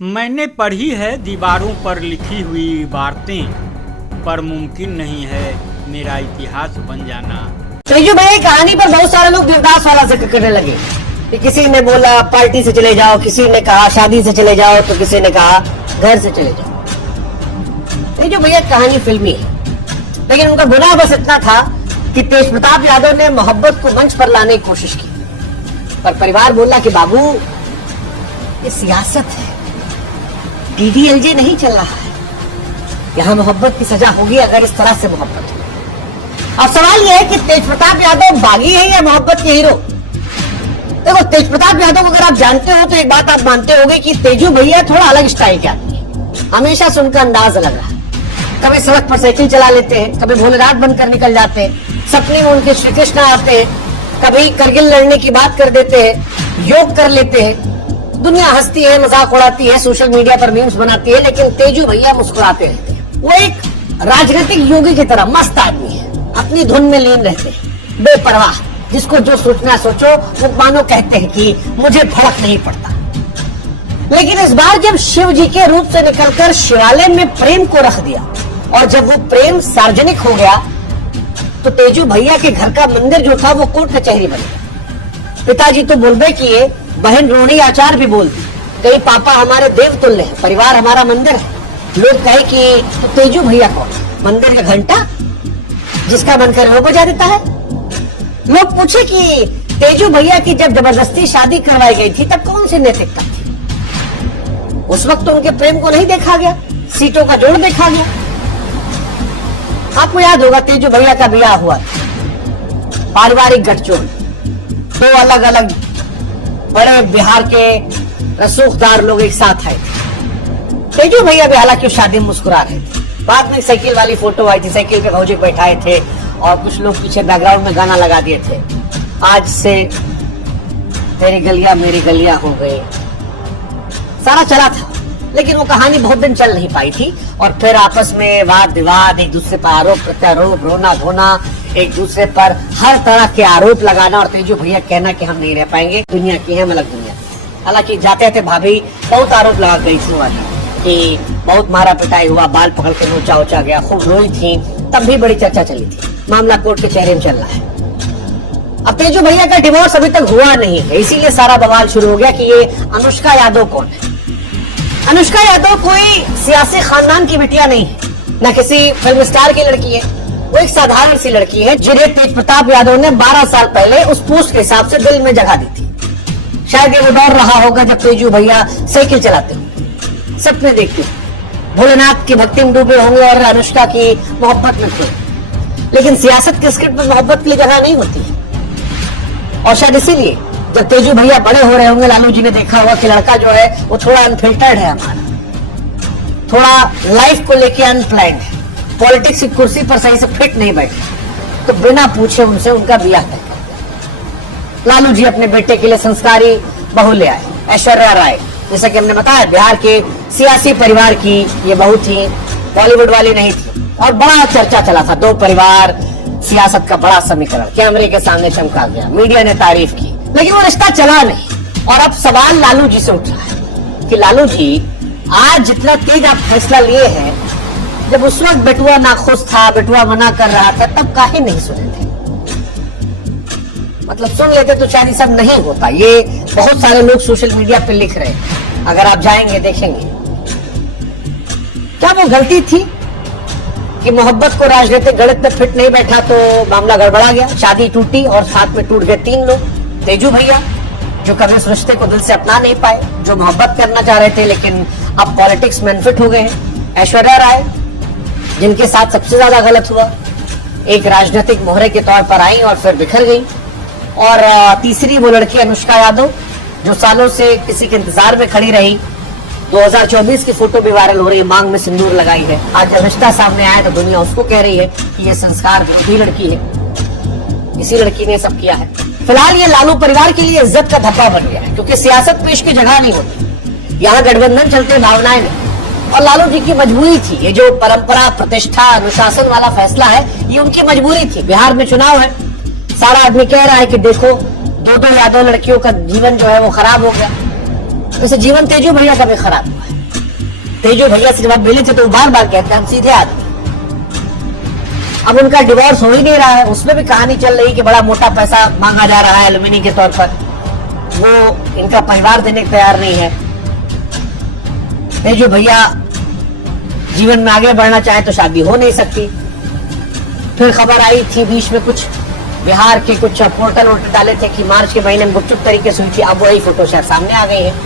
मैंने पढ़ी है दीवारों पर लिखी हुई इबारतें, पर मुमकिन नहीं है मेरा इतिहास बन जाना। तेजू भाई कहानी पर बहुत सारे लोग देवदास वाला जिक्र करने लगे कि किसी ने बोला पार्टी से चले जाओ, किसी ने कहा शादी से चले जाओ, तो किसी ने कहा घर से चले जाओ। तेजू भैया कहानी फिल्मी है, लेकिन उनका गुनाह बस इतना था कि तेज प्रताप यादव ने मोहब्बत को मंच पर लाने की कोशिश की, पर परिवार बोला कि बाबू ये सियासत है, डीडीएलजे नहीं चल रहा है, यहाँ मोहब्बत की सजा होगी अगर इस तरह से मोहब्बत हो। अब सवाल यह है कि तेज प्रताप यादव बागी है या मोहब्बत के हीरो। देखो, तेज प्रताप यादव को अगर आप जानते हो तो एक बात आप मानते होंगे कि तेजू भैया थोड़ा अलग स्टाइल के आदमी है, हमेशा से उनका अंदाज अलग रहा है। कभी सड़क पर साइकिल चला लेते हैं, कभी भोलेनाथ बनकर निकल जाते हैं, सपने में उनके श्री कृष्ण आते हैं, कभी करगिल लड़ने की बात कर देते हैं, योग कर लेते हैं, दुनिया हंसती है, मजाक उड़ाती है, सोशल मीडिया पर मीम्स बनाती है, लेकिन तेजू भैया मुस्कुराते रहते हैं। वो एक राजनीतिक योगी की तरह मस्त आदमी है, अपनी धुन में लीन रहते हैं, बेपरवाह, जिसको जो सोचना सोचो, वो मानो कहते हैं कि मुझे फर्क नहीं पड़ता। लेकिन इस बार जब शिव जी के रूप से निकलकर शिवालय में प्रेम को रख दिया और जब वो प्रेम सार्वजनिक हो गया, तो तेजू भैया के घर का मंदिर जो था वो कोर्ट कचहरी बन गया। पिताजी तो बोलबे किए, बहन रोहिणी आचार्य भी बोलती, कहीं पापा हमारे देव तुल्य है, परिवार हमारा मंदिर है। लोग कहे कि तो तेजू भैया कौन, मंदिर का घंटा जिसका मन करे वो बजा देता है। लोग पूछे कि तेजू भैया की जब जबरदस्ती शादी करवाई गई थी तब कौन सी नैतिकता थी। उस वक्त तो उनके प्रेम को नहीं देखा गया, सीटों का जोड़ देखा गया। आपको याद होगा तेजू भैया का ब्याह हुआ, पारिवारिक गठजोड़, दो अलग अलग बड़े बिहार के रसूखदार लोग एक साथ आए थे। तेजू भैया भी हालांकि शादी में मुस्कुरा रहे थे। बाद में साइकिल वाली फोटो आई थी, साइकिल पे भौजी बैठाए थे और कुछ लोग पीछे बैकग्राउंड में गाना लगा दिए थे, आज से तेरी गलियां मेरी गलियां हो गई, सारा चला था। लेकिन वो कहानी बहुत दिन चल नहीं पाई थी और फिर आपस में वाद विवाद, एक दूसरे पर आरोप प्रत्यारोप, रोना धोना, एक दूसरे पर हर तरह के आरोप लगाना और तेजू भैया कहना कि हम नहीं रह पाएंगे, दुनिया की है हम अलग दुनिया। हालांकि जाते थे भाभी बहुत आरोप लगा गई थी कि बहुत मारा पिटाई हुआ, बाल पकड़ के नोचा उचा गया, खूब रोई थी, तब भी बड़ी चर्चा चली थी। मामला कोर्ट कचहरी में चल रहा है। अब तेजू भैया का डिवोर्स अभी तक हुआ नहीं है, इसीलिए सारा बवाल शुरू हो गया कि ये अनुष्का यादव कौन है। अनुष्का यादव कोई सियासी खानदान की बिटिया नहीं है, न किसी फिल्म स्टार की लड़की है, वो एक साधारण सी लड़की है जिन्हें तेज प्रताप यादव ने 12 साल पहले उस पोस्ट के हिसाब से दिल में जगह दी थी। शायद ये वो दौर रहा होगा जब तेजू भैया साइकिल चलाते होंगे, सपने देखते भोलेनाथ की भक्ति में डूबे होंगे और अनुष्का की मोहब्बत में खोए। लेकिन सियासत के स्क्रिप्ट में मोहब्बत के लिए जगह नहीं होती है, और शायद इसीलिए जब तेजू भैया बड़े हो रहे होंगे, लालू जी ने देखा होगा कि लड़का जो है वो थोड़ा अनफिल्टर्ड है, हमारा थोड़ा लाइफ को लेके अनप्लान्ड है, पॉलिटिक्स की कुर्सी पर सही से फिट नहीं बैठे, तो बिना पूछे उनसे उनका ब्याह तय कर दिया। लालू जी अपने बेटे के लिए संस्कारी बहू ले आए, ऐश्वर्या राय, जैसा कि हमने बताया बिहार के सियासी परिवार की ये बहू थी, बॉलीवुड वाली नहीं थी, और बड़ा चर्चा चला था, दो परिवार, सियासत का बड़ा समीकरण कैमरे के सामने चमका गया, मीडिया ने तारीफ की, लेकिन वो रिश्ता चला नहीं। और अब सवाल लालू जी से उठ रहा है कि लालू जी आज जितना तेज आप फैसला लिए हैं, जब उस वक्त बेटुआ नाखुश था, बेटुआ मना कर रहा था, तब काहे नहीं सुने थे। मतलब सुन लेते तो शायद ये सब नहीं होता। ये बहुत सारे लोग सोशल मीडिया पे लिख रहे हैं, अगर आप जाएंगे देखेंगे। क्या वो गलती थी कि मोहब्बत को राजनीतिक गणित में फिट नहीं बैठा तो मामला गड़बड़ा गया, शादी टूटी और साथ में टूट गए 3 लोग। तेजू भैया जो कभी उस रिश्ते को दिल से अपना नहीं पाए, जो मोहब्बत करना चाह रहे थे लेकिन अब पॉलिटिक्स में अनफिट हो गए हैं। ऐश्वर्या राय जिनके साथ सबसे ज्यादा गलत हुआ, एक राजनीतिक मोहरे के तौर पर आई और फिर बिखर गई। और तीसरी वो लड़की अनुष्का यादव जो सालों से किसी के इंतजार में खड़ी रही। 2024 की फोटो भी वायरल हो रही है, मांग में सिंदूर लगाई है। आज जब रिश्ता सामने आया तो दुनिया उसको कह रही है कि ये संस्कार विरोधी लड़की है, इसी लड़की ने सब किया है। फिलहाल ये लालू परिवार के लिए इज्जत का धब्बा बन गया है, क्योंकि सियासत में इसकी जगह नहीं होती, यहाँ गठबंधन चलते भावनाएं नहीं। और लालू जी की मजबूरी थी, ये जो परंपरा, प्रतिष्ठा, अनुशासन वाला फैसला है, ये उनकी मजबूरी थी। बिहार में चुनाव है, सारा आदमी कह रहा है कि देखो 2 यादव लड़कियों का जीवन जो है वो खराब हो गया, वैसे जीवन तेजू भैया का भी खराब हुआ है। तेजू भैया से जब हम मिले थे तो वो बार बार कहते हैं हम सीधे आदमी। अब उनका डिवोर्स हो ही नहीं रहा है, उसमें भी कहानी चल रही कि बड़ा मोटा पैसा मांगा जा रहा है एलुमिनी के तौर पर, वो इनका परिवार देने को तैयार नहीं है। तेजू भैया जीवन में आगे बढ़ना चाहे तो शादी हो नहीं सकती। फिर खबर आई थी बीच में कुछ बिहार के कुछ पोर्टल वोटल डाले थे कि मार्च के महीने में गुपचुप तरीके से हुई थी, अब वही फोटो शायद सामने आ गई है।